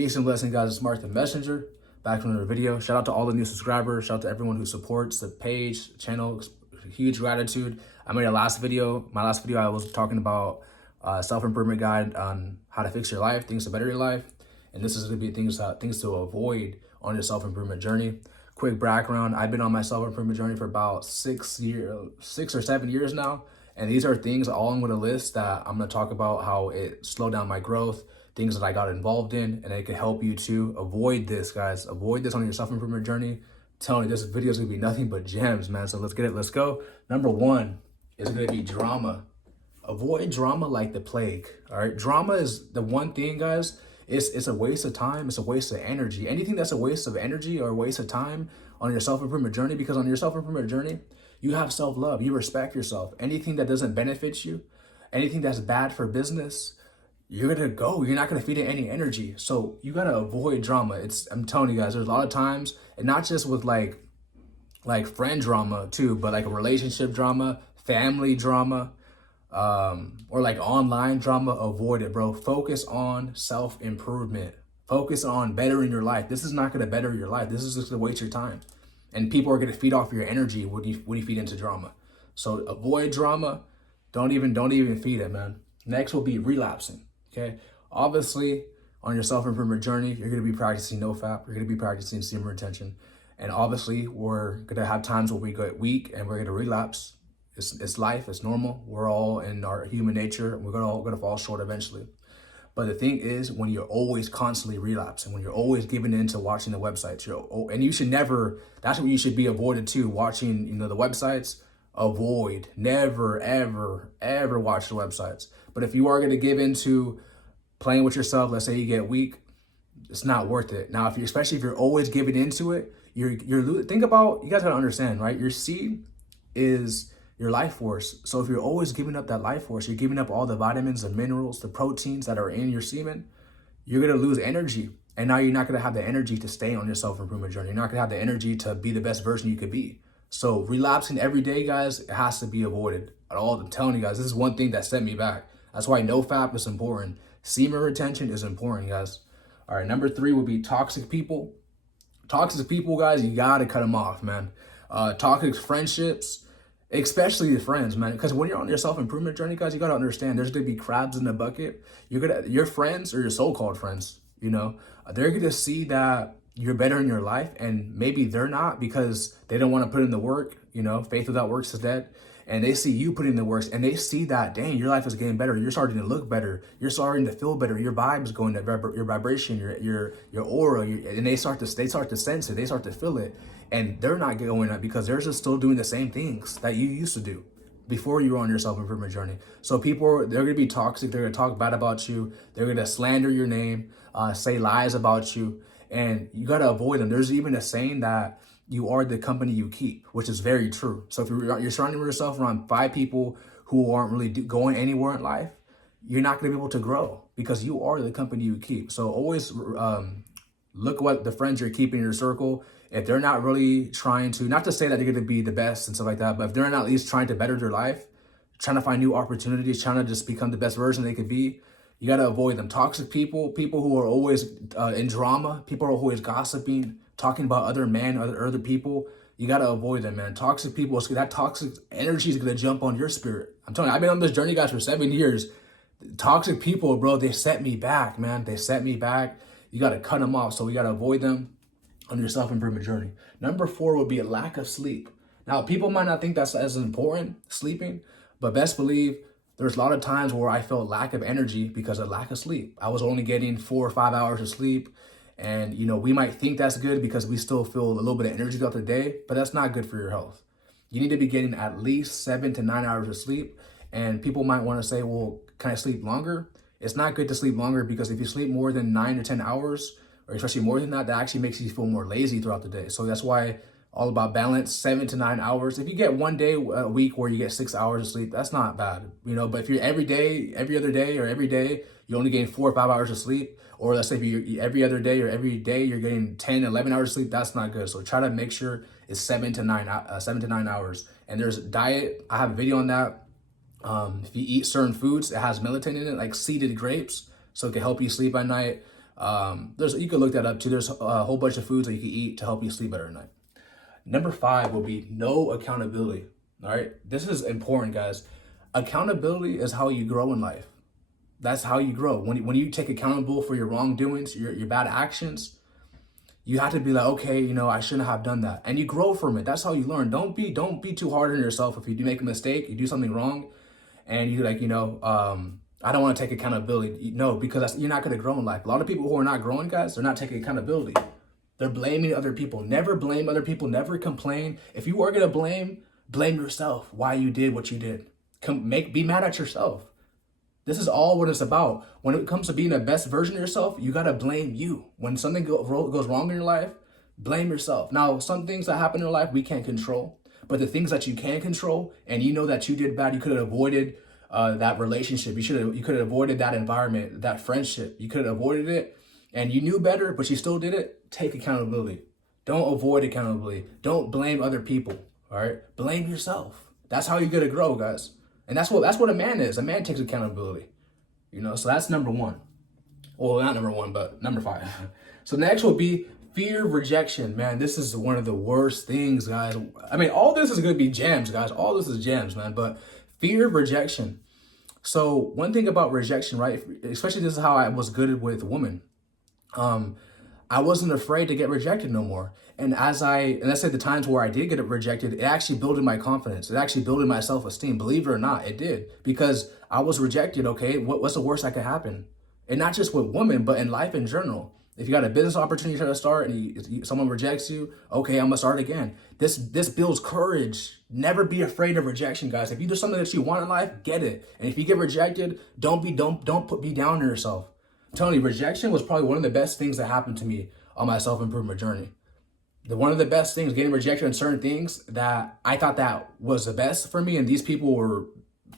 Peace and blessing, guys. It's MarcTheMessenger, back with another video. Shout out to all the new subscribers. Shout out to everyone who supports the page, channel. Huge gratitude. I made my last video, I was talking about self-improvement guide on how to fix your life, things to better your life. And this is going to be things to avoid on your self-improvement journey. Quick background, I've been on my self-improvement journey for about 6 or 7 years now. And these are things all I'm going to list that I'm going to talk about how it slowed down my growth, things that I got involved in, and it can help you to avoid this, guys. Avoid this on your self-improvement journey. I'm telling you, this video is going to be nothing but gems, man. So let's get it. Let's go. Number one is going to be drama. Avoid drama like the plague, all right? Drama is the one thing, guys. It's a waste of time. It's a waste of energy. Anything that's a waste of energy or a waste of time on your self-improvement journey, because on your self-improvement journey, you have self-love. You respect yourself. Anything that doesn't benefit you, anything that's bad for business, you're going to go. You're not going to feed it any energy. So you got to avoid drama. I'm telling you guys, there's a lot of times, and not just with like friend drama too, but like a relationship drama, family drama, or like online drama. Avoid it, bro. Focus on self-improvement. Focus on bettering your life. This is not going to better your life. This is just going to waste your time. And people are going to feed off your energy when you feed into drama. So avoid drama. Don't even feed it, man. Next will be relapsing. Okay. Obviously, on your self-improvement journey, you're going to be practicing nofap. You're going to be practicing semen retention. And obviously, we're going to have times where we get weak and we're going to relapse. It's life. It's normal. We're all in our human nature. And we're all going to fall short eventually. But the thing is, when you're always constantly relapsing, when you're always giving in to watching the websites, and you should never, that's what you should be avoided too, watching, the websites. Avoid, never, ever watch the websites. But if you are going to give into playing with yourself, let's say you get weak, it's not worth it. Now, especially if you're always giving into it, think about, you guys got to understand, right? Your seed is your life force. So if you're always giving up that life force, you're giving up all the vitamins, the minerals, the proteins that are in your semen, you're going to lose energy. And now you're not going to have the energy to stay on your self-improvement journey. You're not going to have the energy to be the best version you could be. So relapsing every day, guys, it has to be avoided at all. I'm telling you guys, this is one thing that set me back. That's why nofap is important. Semen retention is important, guys. All right, number 3 would be toxic people. Toxic people, guys, you got to cut them off, man. Toxic friendships, especially the friends, man. Because when you're on your self-improvement journey, guys, you got to understand there's going to be crabs in the bucket. Your friends, or your so-called friends, they're going to see that you're better in your life, and maybe they're not because they don't want to put in the work. Faith without works is dead. And they see you putting in the works, and they see that, dang, your life is getting better. You're starting to look better. You're starting to feel better. Your vibe is going to your vibration, your aura, and they start to sense it. They start to feel it, and they're not going up because they're just still doing the same things that you used to do before you were on your self-improvement journey. So they're going to be toxic. They're going to talk bad about you. They're going to slander your name, say lies about you, and you got to avoid them. There's even a saying that you are the company you keep, which is very true. So if you're surrounding yourself around 5 people who aren't really going anywhere in life, you're not going to be able to grow because you are the company you keep. So always look what the friends you're keeping in your circle. If they're not really trying to, not to say that they're going to be the best and stuff like that, but if they're not at least trying to better their life, trying to find new opportunities, trying to just become the best version they could be, you got to avoid them. Toxic people who are always in drama, people who are always gossiping, talking about other men, other people, you got to avoid them, man. Toxic people, that toxic energy is going to jump on your spirit. I'm telling you, I've been on this journey, guys, for 7 years. Toxic people, bro, they set me back, man. They set me back. You got to cut them off. So we got to avoid them on your self-improvement journey. Number 4 would be a lack of sleep. Now, people might not think that's as important, sleeping, but best believe there's a lot of times where I felt lack of energy because of lack of sleep. I was only getting 4 or 5 hours of sleep. And, we might think that's good because we still feel a little bit of energy throughout the day, but that's not good for your health. You need to be getting at least 7 to 9 hours of sleep. And people might want to say, well, can I sleep longer? It's not good to sleep longer because if you sleep more than 9 or 10 hours, or especially more than that, that actually makes you feel more lazy throughout the day. So that's why all about balance, 7 to 9 hours. If you get one day a week where you get 6 hours of sleep, that's not bad, but if you're every day, every other day, or every day, you're only getting 4 or 5 hours of sleep, or let's say if you're every other day or every day, you're getting 10, 11 hours of sleep, that's not good. So try to make sure it's 7 to 9 hours. And there's diet. I have a video on that. If you eat certain foods, it has melatonin in it, like seeded grapes. So it can help you sleep at night. You can look that up too. There's a whole bunch of foods that you can eat to help you sleep better at night. Number 5 will be no accountability. All right, this is important, guys. Accountability is how you grow in life. That's how you grow. When you take accountable for your wrongdoings, your bad actions, you have to be like, okay, I shouldn't have done that, and you grow from it. That's how you learn. Don't be too hard on yourself. If you do make a mistake, you do something wrong, and you I don't want to take accountability. No, because you're not going to grow in life. A lot of people who are not growing, guys, they're not taking accountability. They're blaming other people. Never blame other people. Never complain. If you are going to blame yourself why you did what you did. Be mad at yourself. This is all what it's about. When it comes to being the best version of yourself, you got to blame you. When something goes wrong in your life, blame yourself. Now, some things that happen in your life we can't control, but the things that you can control, and you know that you did bad, you could have avoided that relationship. You could have avoided that environment, that friendship. You could have avoided it, and you knew better, but you still did it. Take accountability. Don't avoid accountability. Don't blame other people. All right, blame yourself. That's how you're gonna grow, guys. And that's what a man is. A man takes accountability. So that's number 1. Well, not number 1, but number 5. So next will be fear of rejection. Man, this is one of the worst things, guys. I mean, all this is gonna be gems, guys. All this is gems, man. But fear of rejection. So one thing about rejection, right? Especially this is how I was good with women. I wasn't afraid to get rejected no more. And I said the times where I did get it rejected, it actually built my confidence. It actually built my self-esteem. Believe it or not, it did. Because I was rejected, okay? What's the worst that could happen? And not just with women, but in life in general. If you got a business opportunity you're trying to start and someone rejects you, okay, I'm gonna start again. This builds courage. Never be afraid of rejection, guys. If you do something that you want in life, get it. And if you get rejected, don't be down on yourself. I'm telling you, rejection was probably one of the best things that happened to me on my self-improvement journey. One of the best things, getting rejected on certain things that I thought that was the best for me, and these people were,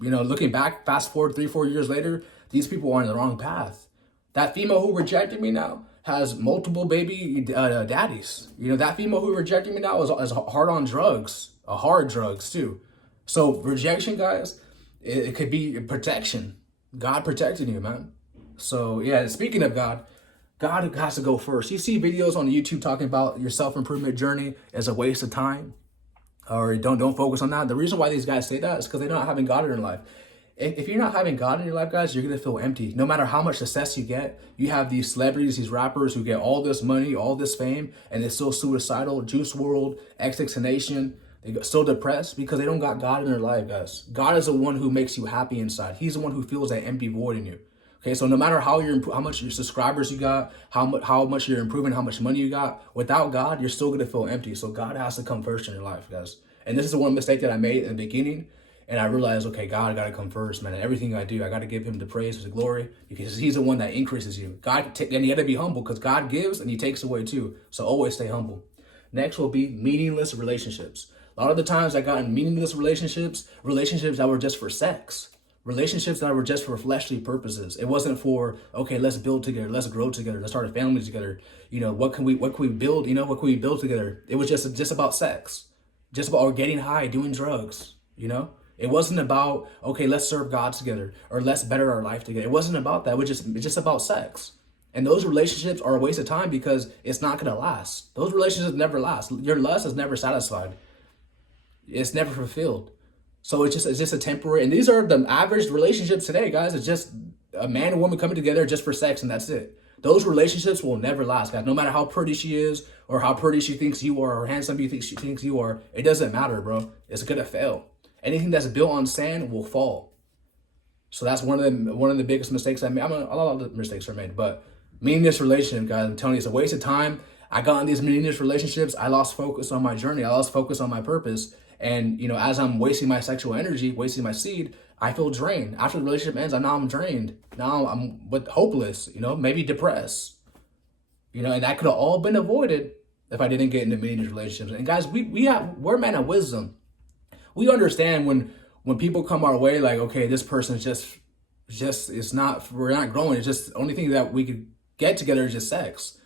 looking back, fast forward 3-4 years later, these people are on the wrong path. That female who rejected me now has multiple baby daddies. That female who rejected me now is hard on drugs, hard drugs too. So rejection, guys, it could be protection. God protecting you, man. So yeah, speaking of God has to go first. You see videos on YouTube talking about your self-improvement journey as a waste of time, or don't focus on that. The reason why these guys say that is because they're not having God in their life. If you're not having God in your life, guys, you're going to feel empty. No matter how much success you get, you have these celebrities, these rappers who get all this money, all this fame, and they're still suicidal. Juice WRLD, XXXTentacion, they're still depressed because they don't got God in their life, guys. God is the one who makes you happy inside. He's the one who fills that empty void in you. Okay, so no matter how much your subscribers you got, how much you're improving, how much money you got, without God, you're still gonna feel empty. So God has to come first in your life, guys. And this is the one mistake that I made in the beginning, and I realized, okay, God gotta come first, man. And everything I do, I gotta give Him the praise, the glory, because He's the one that increases you. And you gotta be humble, because God gives and He takes away too. So always stay humble. Next will be meaningless relationships. A lot of the times I got in meaningless relationships that were just for sex. Relationships that were just for fleshly purposes. It wasn't for, okay, let's build together, let's grow together, let's start a family together. What can we build? What can we build together? It was just about sex, just about getting high, doing drugs. It wasn't about, okay, let's serve God together or let's better our life together. It wasn't about that. It's just about sex. And those relationships are a waste of time because it's not gonna last. Those relationships never last. Your lust is never satisfied. It's never fulfilled. So it's just a temporary, and these are the average relationships today, guys. It's just a man and woman coming together just for sex, and that's it. Those relationships will never last, guys. No matter how pretty she is, or how pretty she thinks you are, or handsome she thinks you are, it doesn't matter, bro. It's gonna fail. Anything that's built on sand will fall. So that's one of the biggest mistakes I made. A lot of mistakes are made, but meaningless relationship, guys, I'm telling you, it's a waste of time. I got in these meaningless relationships. I lost focus on my journey. I lost focus on my purpose. And, as I'm wasting my sexual energy, wasting my seed, I feel drained. After the relationship ends, I'm drained. Now I'm hopeless, maybe depressed. And that could have all been avoided if I didn't get into meaningless relationships. And guys, we're men of wisdom. We understand when people come our way, like, okay, this person's we're not growing. It's just the only thing that we could get together is just sex.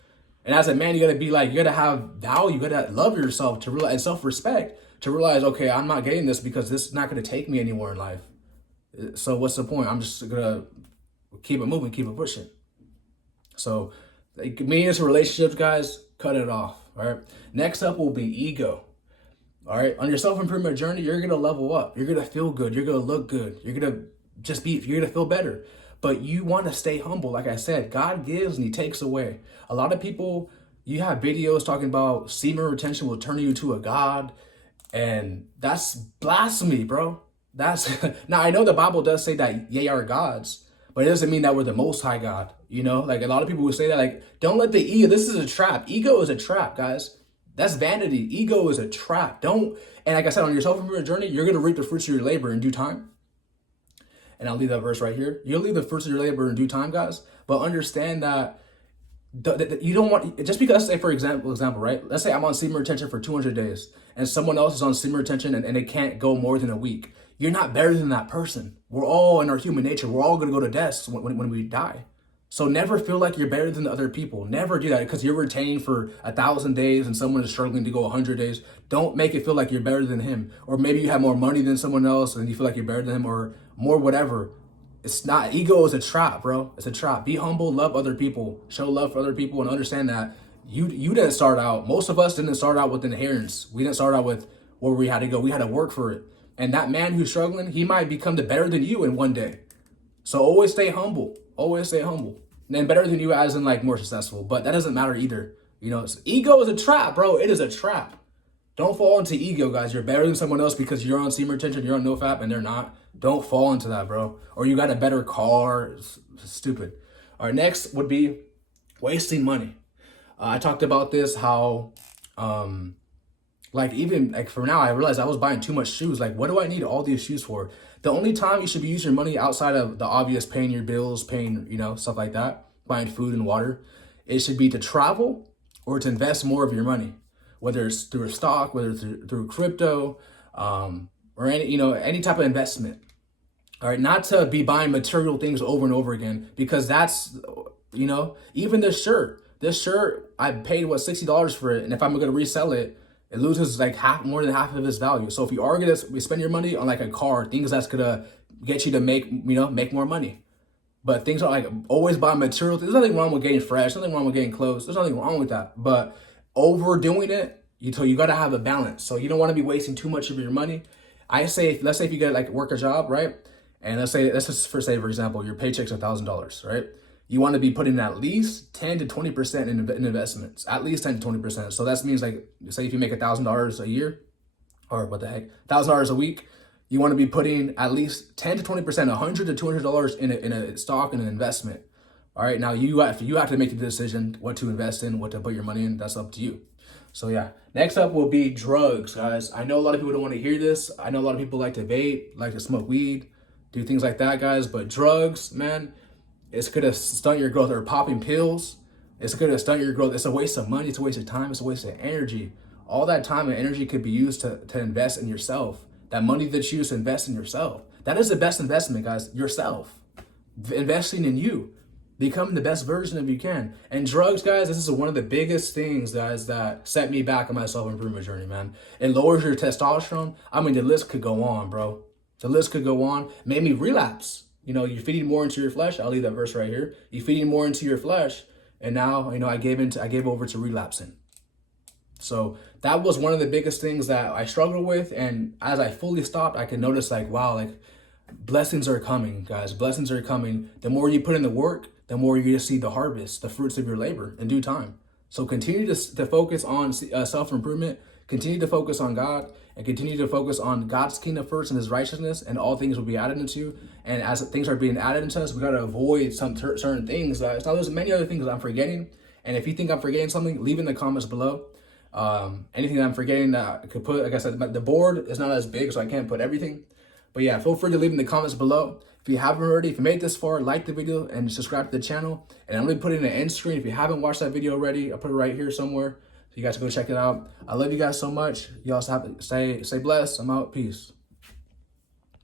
And as a man, you gotta have value, you gotta love yourself to realize, and self-respect to realize, okay, I'm not getting this because this is not gonna take me anywhere in life. So what's the point? I'm just gonna keep it moving, keep it pushing. So Like, meaningless relationships, guys, cut it off. All right. Next up will be ego. All right. On your self-improvement journey, you're gonna level up. You're gonna feel good. You're gonna look good. You're gonna you're gonna feel better. But you want to stay humble. Like I said, God gives and he takes away. A lot of people, you have videos talking about semen retention will turn you to a god. And that's blasphemy, bro. That's now I know the Bible does say that ye are gods, but it doesn't mean that we're the most high God. You know, like a lot of people would say that, like, don't let the ego, this is a trap. Ego is a trap, guys. That's vanity. Ego is a trap. Don't, and like I said, on your self-improvement journey, you're gonna reap the fruits of your labor in due time. And I'll leave that verse right here. You'll leave the fruits of your labor in due time, guys. But understand that you don't want, just because, say for example, right? Let's say I'm on semen retention for 200 days and someone else is on semen retention and they can't go more than a week. You're not better than that person. We're all in our human nature. We're all going to go to death when we die. So never feel like you're better than the other people. Never do that because you're retained for 1,000 days and someone is struggling to go 100 days. Don't make it feel like you're better than him. Or maybe you have more money than someone else and you feel like you're better than him or more whatever. It's not, ego is a trap, bro. It's a trap. Be humble, love other people, show love for other people, and understand that you didn't start out, most of us didn't start out with inheritance. We didn't start out with where we had to go. We had to work for it. And that man who's struggling, he might become the better than you in one day. So always stay humble. Always stay humble. And better than you as in like more successful. But that doesn't matter either. You know, ego is a trap, bro. It is a trap. Don't fall into ego, guys. You're better than someone else because you're on semen retention, you're on nofap, and they're not. Don't fall into that, bro. Or you got a better car. It's stupid. All right, next would be wasting money. I talked about this, how, like even like for now, I realized I was buying too much shoes. Like, what do I need all these shoes for? The only time you should be using your money outside of the obvious paying your bills, paying, you know, stuff like that, buying food and water, it should be to travel or to invest more of your money, whether it's through a stock, whether it's through crypto, or any, you know, any type of investment. All right, not to be buying material things over and over again, because that's, you know, even this shirt, I paid what, $60 for it, and if I'm gonna resell it, it loses like more than half of its value. So if you are gonna spend your money on like a car, things that's gonna get you to make more money. But things are like always buy material things. There's nothing wrong with getting fresh, nothing wrong with getting clothes. There's nothing wrong with that. But overdoing it, you gotta have a balance. So you don't want to be wasting too much of your money. I say, let's say if you get like work a job, right? And let's just for example, your paycheck's $1,000, right? You want to be putting at least 10 to 20% in investments, at least 10 to 20%. So that means, like, say if you make $1,000 a year, or what the heck, $1,000 a week, you want to be putting at least 10 to 20%, $100 to $200 in a stock and an investment. All right, now you have to make the decision what to invest in, what to put your money in. That's up to you. So yeah, next up will be drugs, guys. I know a lot of people don't want to hear this. I know a lot of people like to vape, like to smoke weed, do things like that, guys. But drugs, man, it's gonna stunt your growth. Or popping pills, it's gonna stunt your growth. It's a waste of money. It's a waste of time. It's a waste of energy. All that time and energy could be used to invest in yourself. That money that you use to invest in yourself. That is the best investment, guys. Yourself. Investing in you. Become the best version of you can. And drugs, guys, this is one of the biggest things, guys, that set me back on my self-improvement journey, man. It lowers your testosterone. I mean, the list could go on, bro. The list could go on. Made me relapse. You know, you're feeding more into your flesh. I'll leave that verse right here. You're feeding more into your flesh. And now, you know, I gave over to relapsing. So that was one of the biggest things that I struggled with. And as I fully stopped, I could notice, like, wow, like, blessings are coming, guys. Blessings are coming. The more you put in the work, the more you're going to see the harvest, the fruits of your labor in due time. So continue to focus on self-improvement, continue to focus on God, and continue to focus on God's kingdom first and his righteousness, and all things will be added into. And as things are being added into us, we got to avoid some certain things. Now, there's many other things that I'm forgetting. And if you think I'm forgetting something, leave in the comments below. Anything that I'm forgetting that I could put, like I said, the board is not as big, so I can't put everything. But yeah, feel free to leave in the comments below. If you haven't already, if you made it this far, like the video and subscribe to the channel. And I'm going to put it in an end screen. If you haven't watched that video already, I'll put it right here somewhere. So you guys can go check it out. I love you guys so much. You also have to stay blessed. I'm out. Peace.